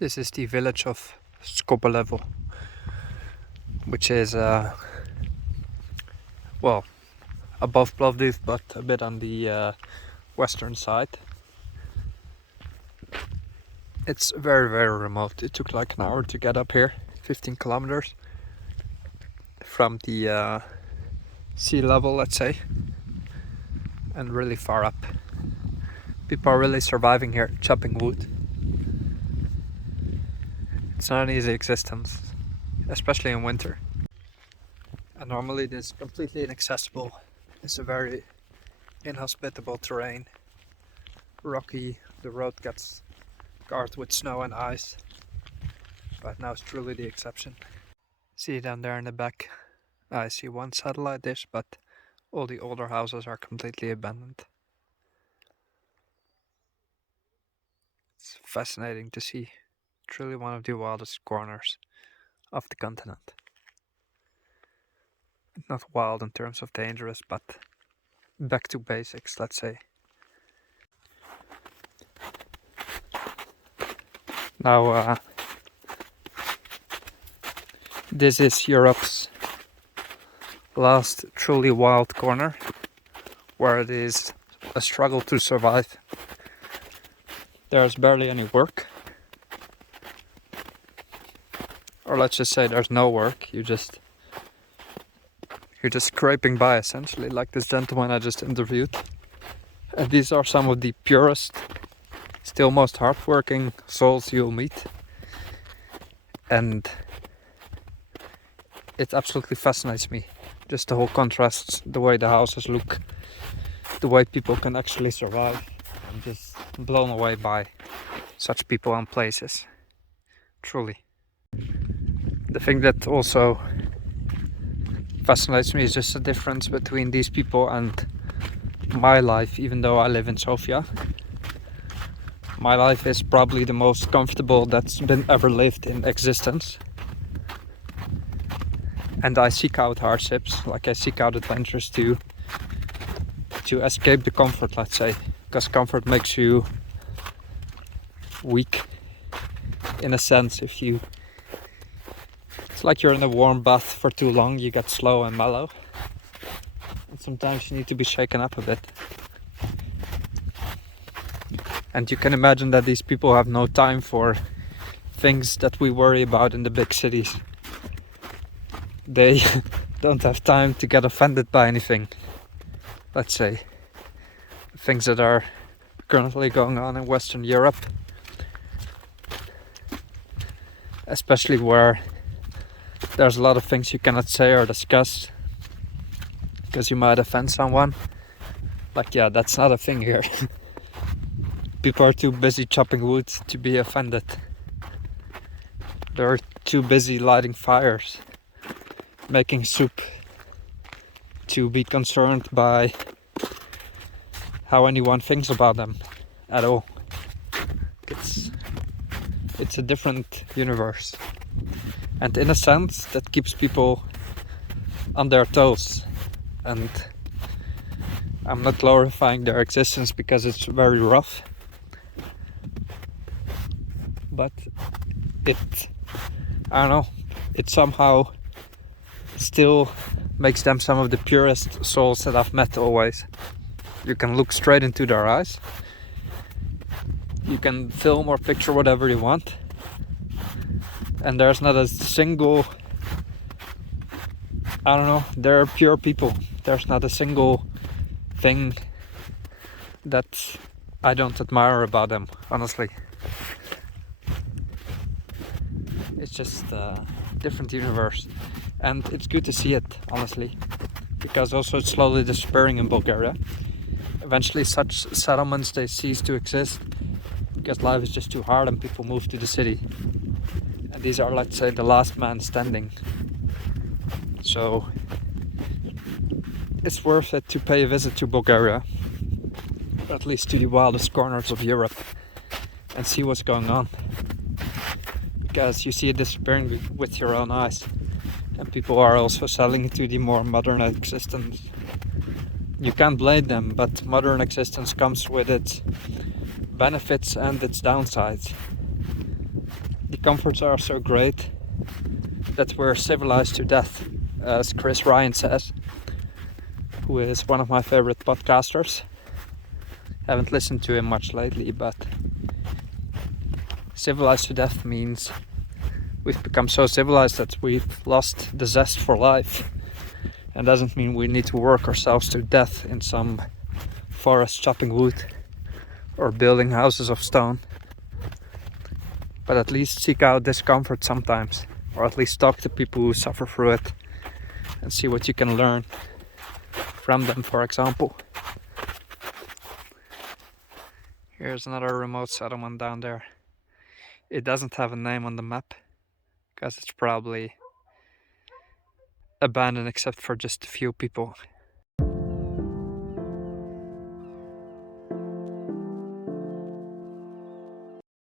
This is the village of Skopelevo, which is well, above Plovdiv, but a bit on the western side. It's very remote. It took like an hour to get up here, 15 kilometers from the sea level, let's say, and really far up. People are really surviving here, chopping wood. It's not an easy existence, especially in winter. And normally it is completely inaccessible. It's a very inhospitable terrain, rocky. The road gets covered with snow and ice, but now it's truly the exception. See down there in the back, I see one satellite dish, but all the older houses are completely abandoned. It's fascinating to see. Truly one of the wildest corners of the continent. Not wild in terms of dangerous, but back to basics, let's say. Now, this is Europe's last truly wild corner, where it is a struggle to survive. There's barely any work. Or let's just say there's no work. You're just scraping by, essentially, like this gentleman I just interviewed. And these are some of the purest, still most hardworking souls you'll meet. And it absolutely fascinates me. Just the whole contrast, the way the houses look, the way people can actually survive. I'm just blown away by such people and places. Truly. The thing that also fascinates me is just the difference between these people and my life, even though I live in Sofia. My life is probably the most comfortable that's been ever lived in existence. And I seek out hardships, like I seek out adventures to escape the comfort, let's say. Because comfort makes you weak, in a sense. It's like you're in a warm bath for too long, you get slow and mellow. And sometimes you need to be shaken up a bit. And you can imagine that these people have no time for things that we worry about in the big cities. They don't have time to get offended by anything, let's say. Things that are currently going on in Western Europe. Especially where there's a lot of things you cannot say or discuss because you might offend someone. Like, yeah, that's not a thing here. People are too busy chopping wood to be offended. They're too busy lighting fires, making soup, to be concerned by how anyone thinks about them at all. It's a different universe. And in a sense, that keeps people on their toes. And I'm not glorifying their existence because it's very rough. But I don't know, it somehow still makes them some of the purest souls that I've met always. You can look straight into their eyes. You can film or picture whatever you want. And there's not a single, I don't know, they're pure people. There's not a single thing that I don't admire about them, honestly. It's just a different universe. And it's good to see it, honestly. Because also it's slowly disappearing in Bulgaria. Eventually such settlements, they cease to exist. Because life is just too hard and people move to the city. And these are, let's say, the last man standing. So it's worth it to pay a visit to Bulgaria, or at least to the wildest corners of Europe, and see what's going on. Because you see it disappearing with your own eyes. And people are also selling to the more modern existence. You can't blame them, but modern existence comes with its benefits and its downsides. the comforts are so great that we're civilized to death, as Chris Ryan says, who is one of my favorite podcasters. Haven't listened to him much lately, but civilized to death means we've become so civilized that we've lost the zest for life. And doesn't mean we need to work ourselves to death in some forest chopping wood or building houses of stone. But at least seek out discomfort sometimes, or at least talk to people who suffer through it and see what you can learn from them, for example. Here's another remote settlement down there. It doesn't have a name on the map because it's probably abandoned except for just a few people.